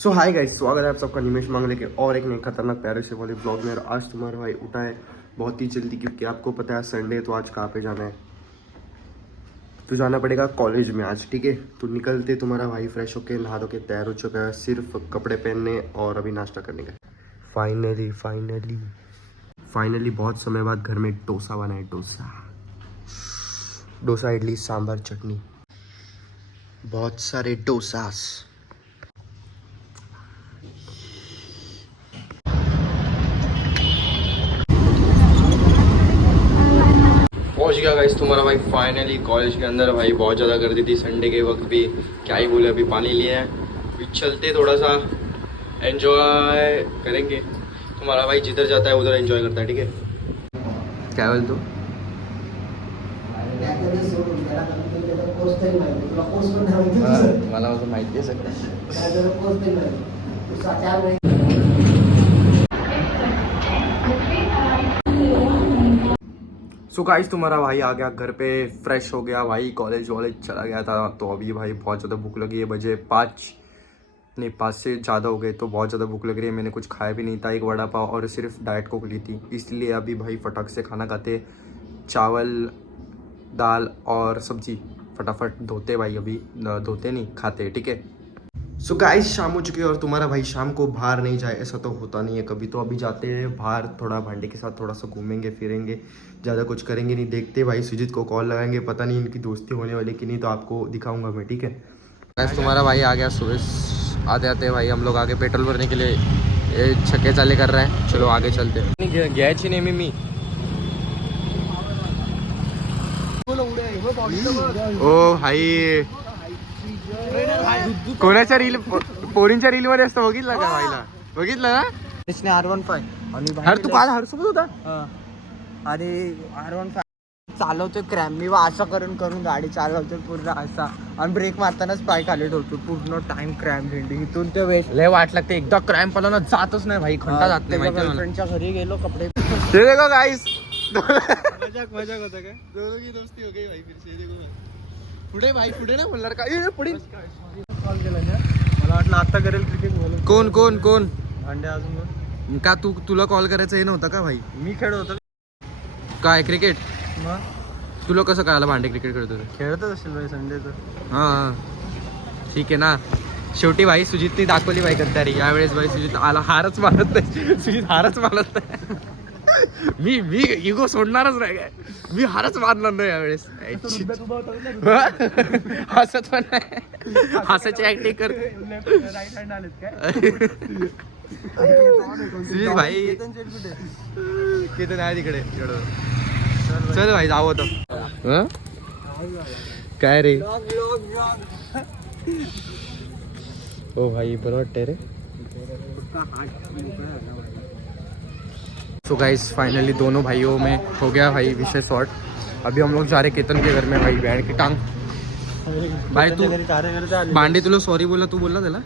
So hi guys, स्वागत है आप सबका निमेश मांगले के और एक नए खतरनाक प्यारे से वाले ब्लॉग में। और आज तुम्हारा भाई उठा है बहुत ही जल्दी, क्योंकि आपको पता है संडे है। तो आज कहाँ पे जाना है? तो जाना पड़ेगा कॉलेज में आज, ठीक है। तो निकलते तुम्हारा भाई फ्रेश होके नहा धो के तैयार हो चुका है, सिर्फ कपड़े पहनने और अभी नाश्ता करने का। फाइनली बहुत समय बाद घर में डोसा बना है। डोसा इडली सांभर चटनी, बहुत सारे डोसास। पहुंच गया गाइस तुम्हारा भाई फाइनली कॉलेज के अंदर। भाई बहुत ज़्यादा गर्दी थी संडे के वक्त भी, क्या ही बोले। अभी पानी लिए हैं, अभी चलते थोड़ा सा एंजॉय करेंगे। तुम्हारा भाई जिधर जाता है उधर एंजॉय करता है, ठीक है। क्या बोल तू? मला माहिती आहे सगळं। सो गाइस तुम्हारा भाई आ गया घर पे, फ्रेश हो गया भाई, कॉलेज वॉलेज चला गया था। तो अभी भाई बहुत ज़्यादा भूख लगी है, बजे 5 से ज़्यादा हो गए। तो बहुत ज़्यादा भूख लग रही है। मैंने कुछ खाया भी नहीं था, एक वड़ा पाव और सिर्फ डाइट कोक ली थी। इसलिए अभी भाई फटाक से खाना खाते, चावल दाल और सब्जी फटाफट धोते भाई। अभी धोते नहीं, खाते, ठीक है। सो गाइस शाम हो चुकी है और तुम्हारा भाई शाम को बाहर नहीं जाए ऐसा तो होता नहीं है कभी। तो अभी जाते हैं बाहर, थोड़ा भांडे के साथ थोड़ा सा घूमेंगे फिरेंगे, ज़्यादा कुछ करेंगे नहीं। देखते भाई सुजीत को कॉल लगाएंगे, पता नहीं इनकी दोस्ती होने वाली कि नहीं, तो आपको दिखाऊंगा मैं, ठीक है। गाइस तुम्हारा भाई आ गया सुबह। आते आते भाई हम लोग आगे पेट्रोल भरने के लिए ये छक्के चाले कर रहे हैं। चलो आगे चलते हैं। घ्यायची नेहमी मी ओ भाई कोणाच्या रील, पोरींच्या रील मध्ये असतं, बघितलं का भाईला? बघितलं ना? इसने R15 आणि अरे तू काल हरसोबत होता? अरे R15 चालवतोय क्रॅम, मी असं करून करून गाडी चालवतोय पूर्ण असा, आणि ब्रेक मारतानाच पाय खाली ठेवतो पूर्ण टाइम क्रॅम भेंडी इथून ते वेस्ट लय वाट लागते, एकदा क्रॅम्प आला ना जातच नाही भाई, खंडा जात नाही माहिती मला। फ्रेंडच्या घरी गेलो, कपडे ते देखो गाइस, मजाक होता काय, दोनों की दोस्ती हो गई भाई फिर से। देखो पुढे भाई, पुढे ना बोलणार का? ए पुढे कॉल केला ना, मला वाटलं आता करेल क्रिकेट बोलून। कोण भांडे अजून का तुला कॉल करायचं हे नव्हतं का भाई? मी खेळत होतो काय क्रिकेट? मग तुला कसं कळालं भांडे क्रिकेट खेळतो? खेळतच असेल भाई संडेचं। हां ठीक आहे ना। शेवटी भाई सुजितने दाखवली भाई गद्दारी यावेळेस। भाई सुजित आला, हारच मारत नाही सुजित, हारच मारत नाही। मी इगो सोडणारच नाही काय, मी हारच मारणार नाही यावेळेस। हसत पण नाही, हसायची ऍक्टिंग कर राईट हँड आलेत काय सुजित भाई। केतन आहे तिकडे, चल भाई जाऊ आता। काय रे ओ भाई, बरं वाटतंय रे। सो गाइस फाइनली दोनों भाइयों में हो गया भाई विषय शॉर्ट। अभी हम लोग जा रहे केतन के घर में भाई, बैंड की टांग। भाई तू भांडे, तुला सॉरी बोलला, तू बोलला त्याला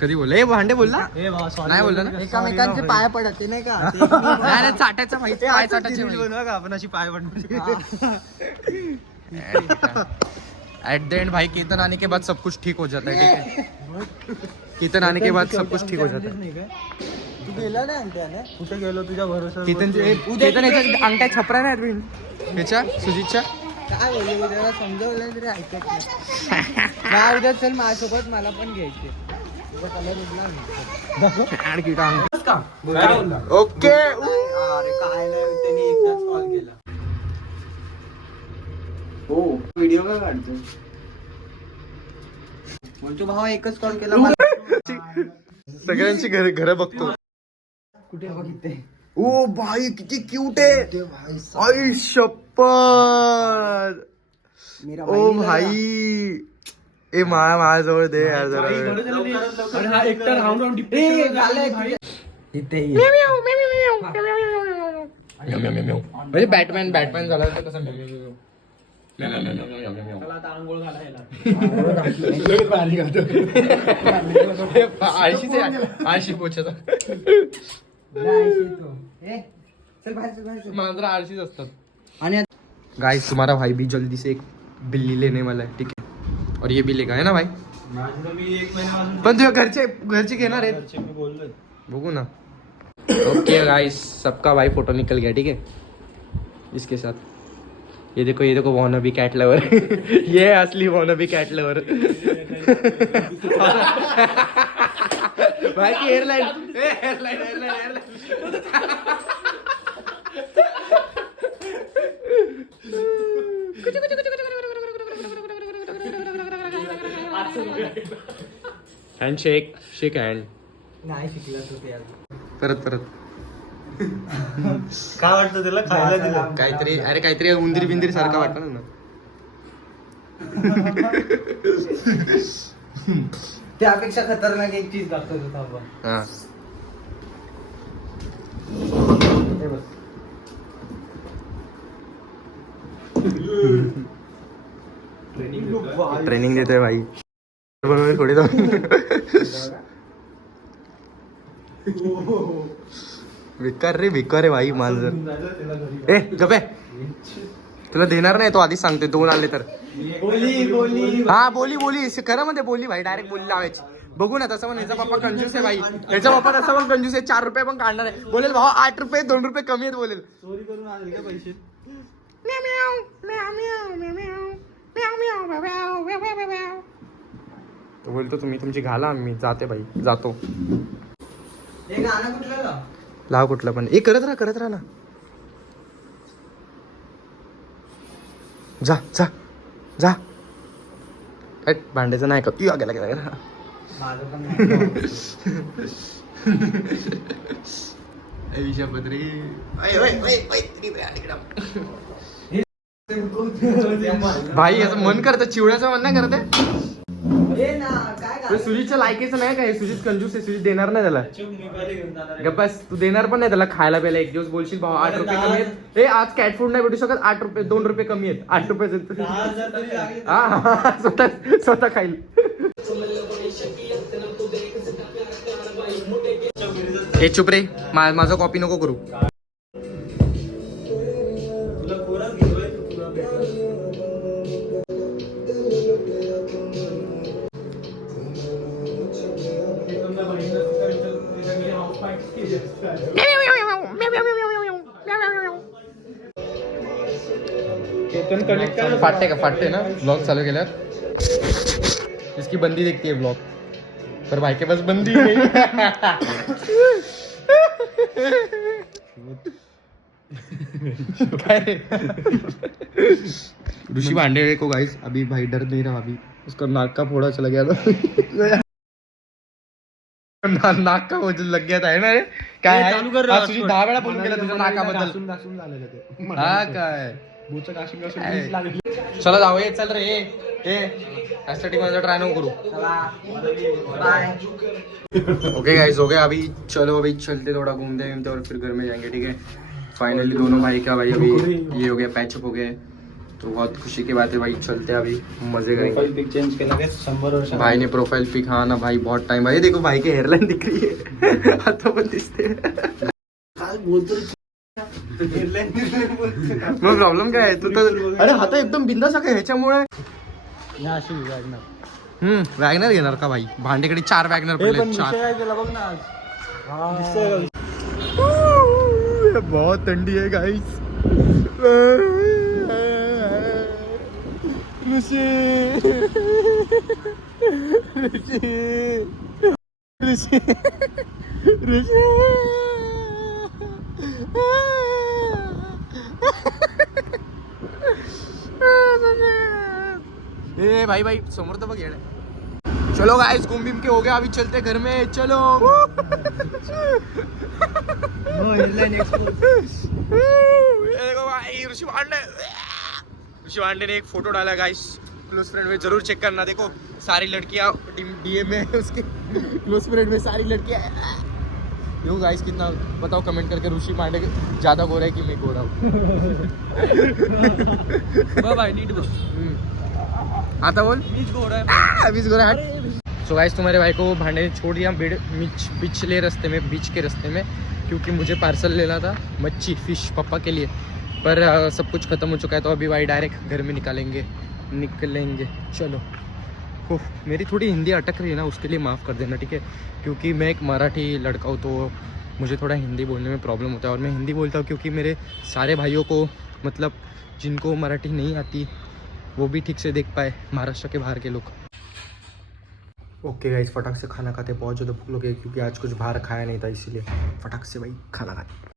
कधी बोलला? ए भांडे बोलला नाही, बोलला ना? एकामेकांचे पाय पडते नाही का, नाही चाटायचं भाई, पाय चाटायचे बनवा का आपण अशी पाय पडणार। एट द एंड भाई केतन आने के बाद सब कुछ ठीक हो जाता है, ठीक है। केतन आने के बाद सब कुछ ठीक हो जाता है। तू गेला नाही अंगठ्याने? कुठे गेलो तुझ्या भरोसा? केतन याच्या अंगठ्या छपरा नाही ह्याच्या सुजितच्या। काय बोलले उद्याला समजवलं तरी ऐकत नाही। उद्या चल माझ्यासोबत, मला पण घ्यायचे। आणखी टांग ओके। अरे काय नाही, त्यांनी एकदाच कॉल केला। हो व्हिडिओ काय काढतो? बोलतो भावा एकच कॉल केला मला। सगळ्यांची घर बघतो। कुठे बघितले? ओ भाई किती क्यूट आहे आई शपथ। ओ भाई ए माझ्याजवळ दे यार जरा। म्हणजे बॅटमॅन झाला तर कसं आळशी पोछाचा मांजरा आळशीच असतात। आणि गाइस तुम्हारा भाई भी जल्दी से एक बिल्ली लेने वाला है, ठीक है। और ये भी लेगा है ना भाई? पण तुझ्या घरचे घेणार आहेत, बघू ना. ओके गाइस, सबका भाई फोटो निकल गया, ठीक है इसके साथ. ये देखो वॉनबी कैट लवर. ये असली वॉनबी कैट लवर. भाई की एयरलाइन. हँड शेक हँड. नाही शिकला तू ते अजून. परत काय वाटतं त्याला खायला दिलं? काहीतरी उंदीर बिंदीर सारखं वाटतं ना. त्यापेक्षा खतरनाक एक चीज दाखवत होता आपण. हा. हे बघ. ट्रेनिंग देतोय भाई. बनवून थोडी भिकार रे भाई मांजर. ए गपे, तुला देणार नाही तो, आधीच सांगते. 2 आले तर हा बोली खरं मध्ये बोली भाई, डायरेक्ट बोली लावायची. बघू ना तसं पण याचा पप्पा कंजूस आहे भाई. याचा पप्पा तसं पण कंजूस आहे. 4 रुपये पण काढणार आहे. बोलेल भाऊ 8 रुपये 2 रुपये कमी आहेत बोलेल. चोरी करून आणले का पैसे? तो बोलतो तुम्ही तुमची घाला, मी जाते भाई, जातो. हे गाणं कुठलं लाव? लाव कुठलं पण. ए करत राहा ना. जा. भांड्याचं नाही का गेला. माझं पण नाही. भाई याचं मन करतं, चिवड्याचं मन नाही करत. हे ना काय गाणं? सुजितच्या लायकीचं नाही काय. सुजित कंजूस आहे, सुजित देणार नाही त्याला. मी पहिले घेऊन जाणार. गप्पास, तू देणार पण नाही त्याला खायला प्यायला. एक दिवस बोलशील भाऊ 8 रुपये कमी आहेत. ए आज कॅट फूड नाही भेटू शकत, 8 रुपये 2 रुपये कमी आहेत. 8 रुपये 10,000 तरी लागले. हा स्वतः खाईल. हे चुप रे, माझा कॉपी नको करू. तुला कोराच घेतोय, तुला भेटलं. फाटते ना ब्लॉग चालू केल्यावर. इसकी बंदी देखती है ब्लॉग, पर भाई के पास बंदी नहीं. ऋषि पांडे को गाइस अभी भाई डर नहीं रहा. अभी उसका नाक का फोड़ा चला गया था. नाक का वजन लग गया था है ना रे. काय आहे? चालू कर. आज तुझी 10 वेळा बोलून गेला तुझ्या नाकाबद्दल. घासून झालेलं ते. हा काय भूचं घासून काय? वीज लागली. चला जाऊ. ये चल रे. ए एस्थेटिक माझा ट्राय नको करू. बाय. ओके गाइस हो गया. अभी चलो, अभी चलते थोड़ा घूमते घूमते और फिर घर में जाएंगे, ठीक है. फाइनली दोनों भाई का भाई अभी ये हो गया, पैचअप हो गया. तो बहुत खुशी की बात है भाई. चलते हैं अभी, मजे करेंगे. प्रोफाइल पिक चेंज केला काय 100 वर्ष. भाई ने प्रोफाइल पिक. हाँ ना भाई, बहुत टाइम भाई. देखो भाई की हेयरलाइन दिख रही है. हाथों पण दिसते. काय बोलतो मग प्रॉब्लेम काय आहे? तू तर अरे हात एकदम बिंदास आहे ह्याच्यामुळे. या अशी वागणार. वॅगनर घेणार का भाई? भांडेकडे 4 वॅगनर हे पण पडले. विषय 4 काय केला बघ ना आज. दिसतंय का? बहुत ठंडी है गाइस. ए भाई समोर तर बघ येडे. चलो गाइस, घूम भीम के हो गया. अभी चलते घर में. चलो. ये देखो भाई, ऋषि पांडे ने एक फोटो डाला गाइस क्लोज फ्रेंड में. जरूर चेक करना. देखो सारी लड़कियां डीएम में उसके क्लोज फ्रेंड में सारी लड़कियां. यो गाइस कितना बताओ कमेंट करके. ऋषि पांडे ज्यादा गोरा है कि मैं गोरा हूँ? भाई नीट बस. आता बोल. बीच गोरा हट. सो गाइस, तुम्हारे भाई को भांडे ने छोड़ दिया बीच के रास्ते में, क्योंकि मुझे पार्सल लेना था मच्छी फिश पापा के लिए. पर सब कुछ खत्म हो चुका है, तो अभी भाई डायरेक्ट घर में निकलेंगे. चलो ओह, मेरी थोड़ी हिंदी अटक रही है ना, उसके लिए माफ़ कर देना, ठीक है। क्योंकि मैं एक मराठी लड़का हूँ, तो मुझे थोड़ा हिंदी बोलने में प्रॉब्लम होता है। और मैं हिंदी बोलता हूँ क्योंकि मेरे सारे भाइयों को, मतलब जिनको मराठी नहीं आती, वो भी ठीक से देख पाए, महाराष्ट्र के बाहर के लोग। ओके गाइस, फटाक से खाना खाते, बहुत ज़्यादा भूख लगी है क्योंकि आज कुछ बाहर खाया नहीं था, इसीलिए फटाक से भाई खाना खाते।